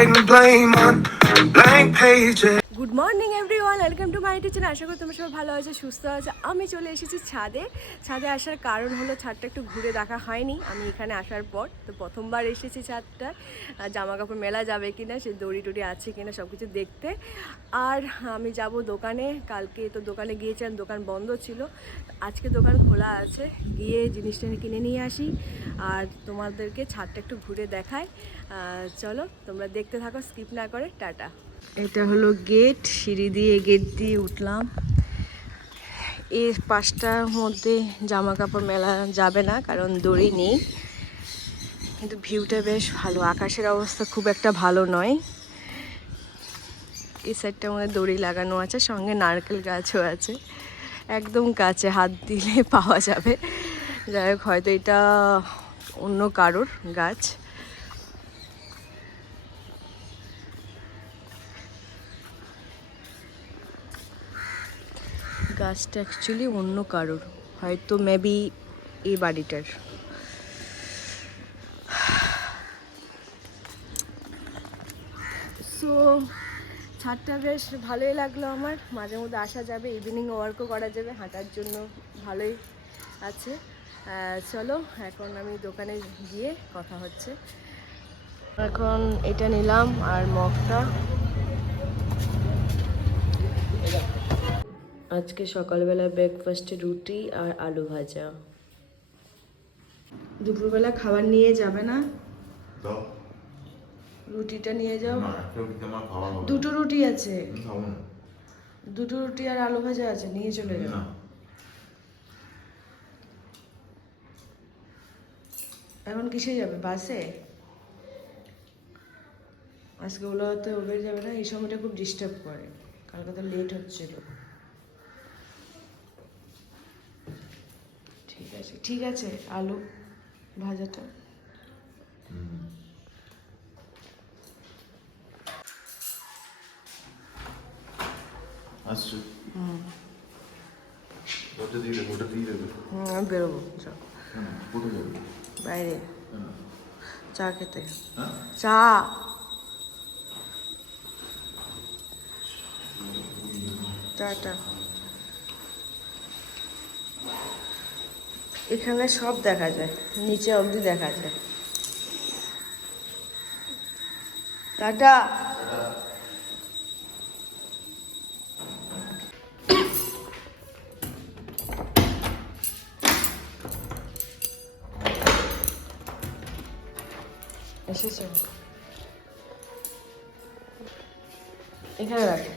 writing blame on blank pages. Good morning everyone, welcome to my teacher. আশা করি তোমরা সবাই ভালো আছে, সুস্থ আছে। আমি চলে এসেছি ছাদে আসার কারণ হলো ছাদটা একটু ঘুরে দেখা হয়নি আমি এখানে আসার পর। তো প্রথমবার এসেছি ছাদটা, জামা কাপড় মেলা যাবে কিনা, সে দড়ি টড়ি আছে কিনা সব কিছু দেখতে। আর আমি যাব দোকানে, কালকে তো দোকানে গিয়েছিলাম, দোকান বন্ধ ছিল। আজকে দোকান খোলা আছে, গিয়ে জিনিসটা কিনে নিয়ে আসি আর তোমাদেরকে ছাদটা একটু ঘুরে দেখাই। চলো তোমরা দেখতে থাকো, স্কিপ না করে। টাটা। এটা হলো গেট, সিঁড়ি দিয়ে গেট দিয়ে উঠলাম। এই পাশটার মধ্যে জামা কাপড় মেলা যাবে না কারণ দড়ি নেই, কিন্তু ভিউটা বেশ ভালো। আকাশের অবস্থা খুব একটা ভালো নয়। এই সাইডটার মধ্যে দড়ি লাগানো আছে, সঙ্গে নারকেল গাছও আছে, একদম কাছে, হাত দিলে পাওয়া যাবে। যাই হোক, হয়তো এটা অন্য কারোর গাছ। গাছটা অ্যাকচুয়ালি অন্য কারোর, হয়তো মেবি এই বাড়িটার। সো ছাদটা বেশ ভালোই লাগলো আমার, মাঝে মধ্যে আসা যাবে, ইভিনিং ওয়ার্কও করা যাবে, হাঁটার জন্য ভালোই আছে। চলো এখন আমি দোকানে গিয়ে কথা হচ্ছে। এখন এটা নিলাম আর মগটা। আজকে সকালবেলা ব্রেকফাস্টে রুটি আর আলু ভাজা। দুপুরবেলা খাবার নিয়ে যাবে না? রুটিটা নিয়ে যাও। দুটো রুটি আছে, দুটো রুটি আর আলু ভাজা আছে, নিয়ে চলে যাও। এখন কিসে যাবে? বাসে? আজকে ওগুলো তো উবের যাবে না, এই সময়টা খুব ডিস্টার্ব করে, কালকে তো লেট হচ্ছিল। ঠিক আছে আলু ভাজাটা। আমি বেরোবো, বাইরে চা খেতে। চা টাটা। এখানে সব দেখা যায়, নিচে অবধি দেখা যায়। টাটা। এসেছে, এখানে রাখো।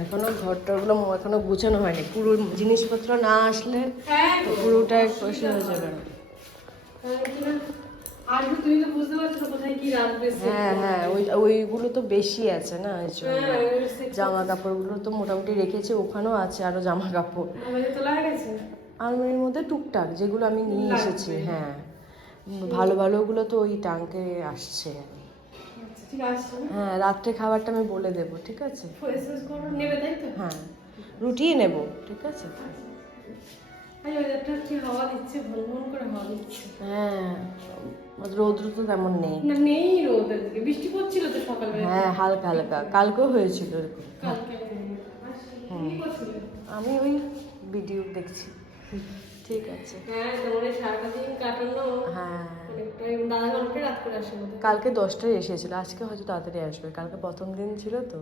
এখনো ঘরটাগুলো এখনো গুছানো হয়নি, পুরো জিনিসপত্র না আসলে পুরোটাই কষে হয়ে যাবে। হ্যাঁ হ্যাঁ, ওইগুলো তো বেশি আছে না, জামা কাপড়গুলো তো মোটামুটি রেখেছে, ওখানেও আছে আরো জামা কাপড় আলমারির মধ্যে টুকটাক, যেগুলো আমি নিয়ে এসেছি। হ্যাঁ, ভালো ভালোগুলো তো ওই টাঙ্কে আসছে। হ্যাঁ, রাত্রে খাবারটা আমি বলে দেবো, ঠিক আছে? হ্যাঁ, রুটিই নেব, ঠিক আছে? হ্যাঁ, রৌদ্র তো তেমন নেই। হ্যাঁ, হালকা হালকা, কালকেও হয়েছিল এরকম। আমি ওই ভিডিও দেখছি। ঠিক আছে। হ্যাঁ, কালকে 10টায় এসেছিল, আজকে হয়তো তাড়াতাড়ি আসবে, কালকে প্রথম দিন ছিল তো।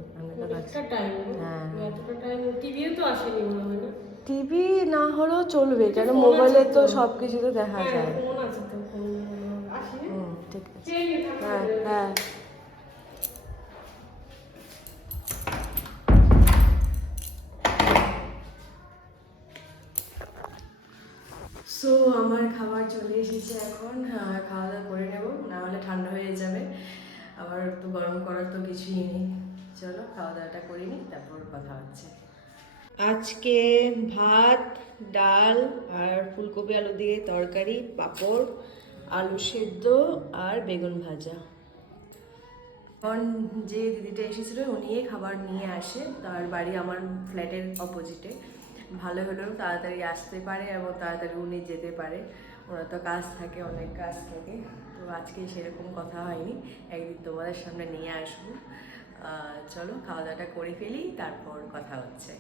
হ্যাঁ, টিভি না হলেও চলবে, কেন মোবাইলে তো সব কিছু তো দেখা যায়। ঠিক আছে। হ্যাঁ হ্যাঁ। সো আমার খাবার চলে এসেছে এখন, খাওয়া দাওয়া করে নেবো, না হলে ঠান্ডা হয়ে যাবে, আবার তো গরম করার তো কিছুই নেই। চলো খাওয়া দাওয়াটা করে নিই, তারপর কথা হচ্ছে। আজকে ভাত, ডাল আর ফুলকপি আলু দিয়ে তরকারি, পাঁপড়, আলু সেদ্ধ আর বেগুন ভাজা। কারণ যে দিদিটা এসেছিলো উনি খাবার নিয়ে আসে, তার বাড়ি আমার ফ্ল্যাটের অপোজিটে। ভালো হলেও তাড়াতাড়ি আসতে পারে এবং তাড়াতাড়ি উনি যেতে পারে, ওরা তো কাজ থাকে, অনেক কাজ থাকে। তো আজকে সেরকম কথা হয়নি, একদিন তোমাদের সামনে নিয়ে আসবো। চলো খাওয়া দাওয়াটা করে ফেলি, তারপর কথা হচ্ছে।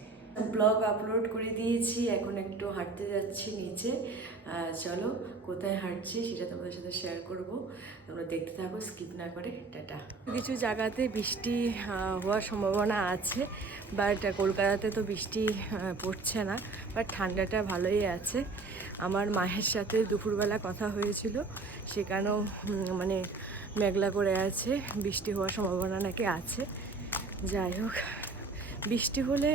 ব্লগ আপলোড করে দিয়েছি, এখন একটু হাঁটতে যাচ্ছি নিচে। চলো কোথায় হাঁটছি সেটা তোমাদের সাথে শেয়ার করব, তোমরা দেখতে থাকো স্কিপ না করে। টাটা। কিছু জায়গাতে বৃষ্টি হওয়ার সম্ভাবনা আছে, বাট কলকাতাতে তো বৃষ্টি পড়ছে না, বাট ঠান্ডাটা ভালোই আছে। আমার মায়ের সাথে দুপুরবেলা কথা হয়েছিল, সেখানেও মানে মেঘলা করে আছে, বৃষ্টি হওয়ার সম্ভাবনা নাকি আছে। যাই হোক, বৃষ্টি হলে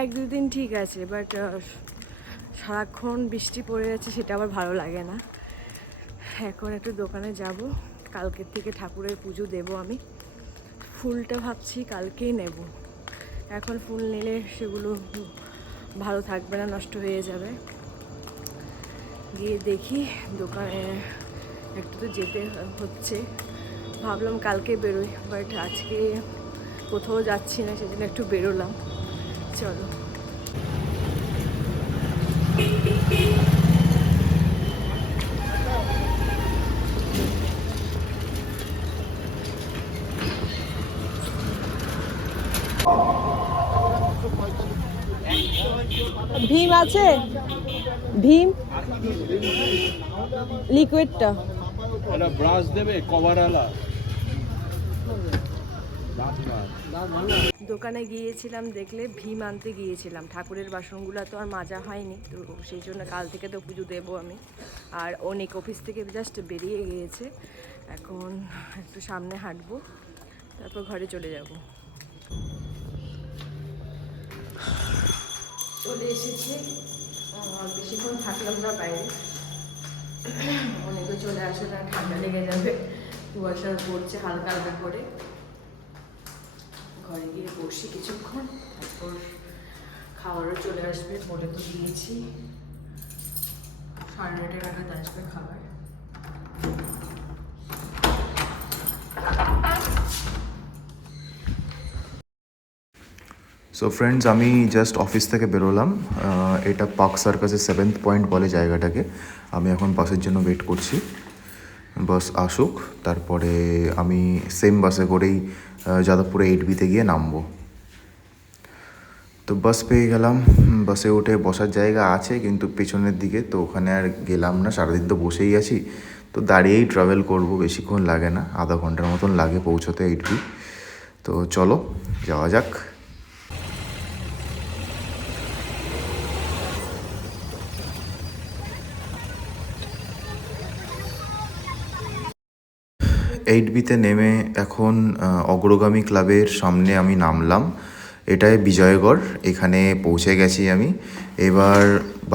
1-2 দিন ঠিক আছে, বাট সারাক্ষণ বৃষ্টি পড়ে যাচ্ছে, সেটা আবার ভালো লাগে না। এখন একটু দোকানে যাব, কালকের থেকে ঠাকুরের পুজো দেব আমি। ফুলটা ভাবছি কালকেই নেব, এখন ফুল নিলে সেগুলো ভালো থাকবে না, নষ্ট হয়ে যাবে। গিয়ে দেখি দোকানে, একটু তো যেতে হচ্ছে। ভাবলাম কালকে বেরোই, বাট আজকে কোথাও যাচ্ছি না, সেজন্য একটু বেরোলাম। চলো। ভীম আছে? ভীম লিকুইডটা একটা ব্রাশ দেবে কভারওয়ালা। দোকানে গিয়েছিলাম, দেখলে ভীম আনতে গিয়েছিলাম। ঠাকুরের বাসনগুলো তো আর মাজা হয়নি, তো সেই জন্য কাল থেকে তো পুজো দেবো আমি। আর অনেক অফিস থেকে জাস্ট বেরিয়ে গিয়েছে, এখন একটু সামনে হাঁটবো, তারপর ঘরে চলে যাব। চলে এসেছি, বেশিক্ষণ থাকলাম না বাইরে, অনেকে চলে আসে না, ঠান্ডা লেগে যাবে, কুয়াশা পড়ছে হালকা হালকা করে। ঘরে গিয়ে বসি কিছুক্ষণ, তারপর খাবারও চলে আসবে, বলে তো দিয়েছি 9:30 নাগাদ আসবে খাবার। সো ফ্রেন্ডস, আমি জাস্ট অফিস থেকে বেরোলাম। এটা পার্ক সার্কাসের 7th পয়েন্ট বলে জায়গাটাকে। আমি এখন বাসের জন্য ওয়েট করছি, বাস আসুক, তারপরে আমি সেম বাসে করেই যাদবপুরে 8B-তে গিয়ে নামবো। তো বাস পেয়ে গেলাম, বাসে উঠে বসার জায়গা আছে কিন্তু পেছনের দিকে, তো ওখানে আর গেলাম না, সারাদিন তো বসেই আছি, তো দাঁড়িয়েই ট্রাভেল করব, বেশিক্ষণ লাগে না, আধা ঘন্টার মতন লাগে পৌঁছতে 8B। তো চলো যাওয়া যাক। 8B-তে নেমে এখন অগ্রগামী ক্লাবের সামনে আমি নামলাম। এটাই বিজয়গড়, এখানে পৌঁছে গেছি আমি। এবার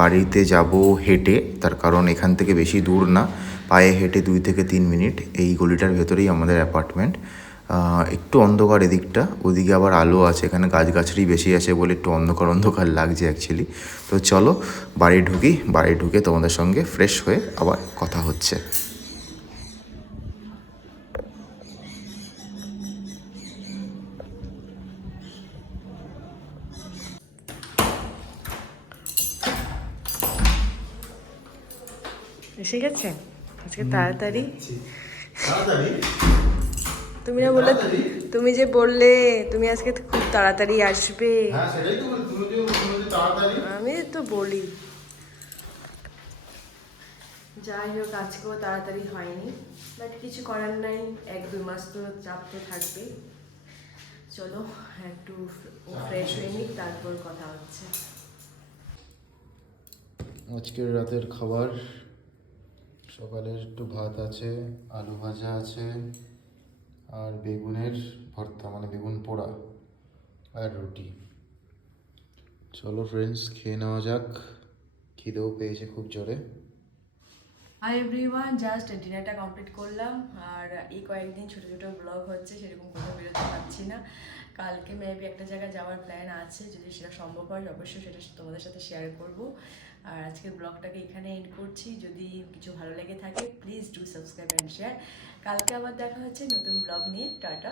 বাড়িতে যাব হেঁটে, তার কারণ এখান থেকে বেশি দূর না, পায়ে হেঁটে 2 থেকে 3 মিনিট। এই গলিটার ভেতরেই আমাদের অ্যাপার্টমেন্ট। একটু অন্ধকার এদিকটা, ওদিকে আবার আলো আছে, এখানে গাছগাছড়ি বেশি আছে বলে একটু অন্ধকার অন্ধকার লাগছে অ্যাকচুয়ালি। তো চলো বাড়ি ঢুকি, বাড়ি ঢুকে তোমাদের সঙ্গে ফ্রেশ হয়ে আবার কথা হচ্ছে। এসে গেছে আজকে তাড়াতাড়ি। তুমি না বললে, তুমি যে বললে তুমি আজকে খুব তাড়াতাড়ি আসবে, আমি তো বলি। যাই হোক, আজকেও তাড়াতাড়ি হয়নি, বাট কিছু করার নাই, 1-2 মাস তো চাপ তো থাকবেই। চলো একটু ফ্রেশ হয়ে নিই, তারপর কথা হচ্ছে। আজকের রাতের খাবার, সকালের একটু ভাত আছে, আলু ভাজা আছে, আর বেগুনের ভর্তা, মানে বেগুন পোড়া, আর রুটি। চলো ফ্রেন্ডস, খেয়ে নেওয়া যাক, খিদেও পেয়েছে খুব জোরে। হাই এভরিওয়ান, জাস্ট ডিনারটা কমপ্লিট করলাম, আর এই কয়েকদিন ছোটো ছোটো ব্লগ হচ্ছে, সেরকম কোথাও বেরোতে পারছি না। কালকে মেবি একটা জায়গায় যাওয়ার প্ল্যান আছে, যদি সেটা সম্ভব হয় অবশ্যই সেটা তোমাদের সাথে শেয়ার করব। আর আজকের ব্লগটাকে এখানে এন্ড করছি, যদি কিছু ভালো লেগে থাকে please do subscribe and share. কালকে আবার দেখা হচ্ছে নতুন ব্লগ নিয়ে। টাটা।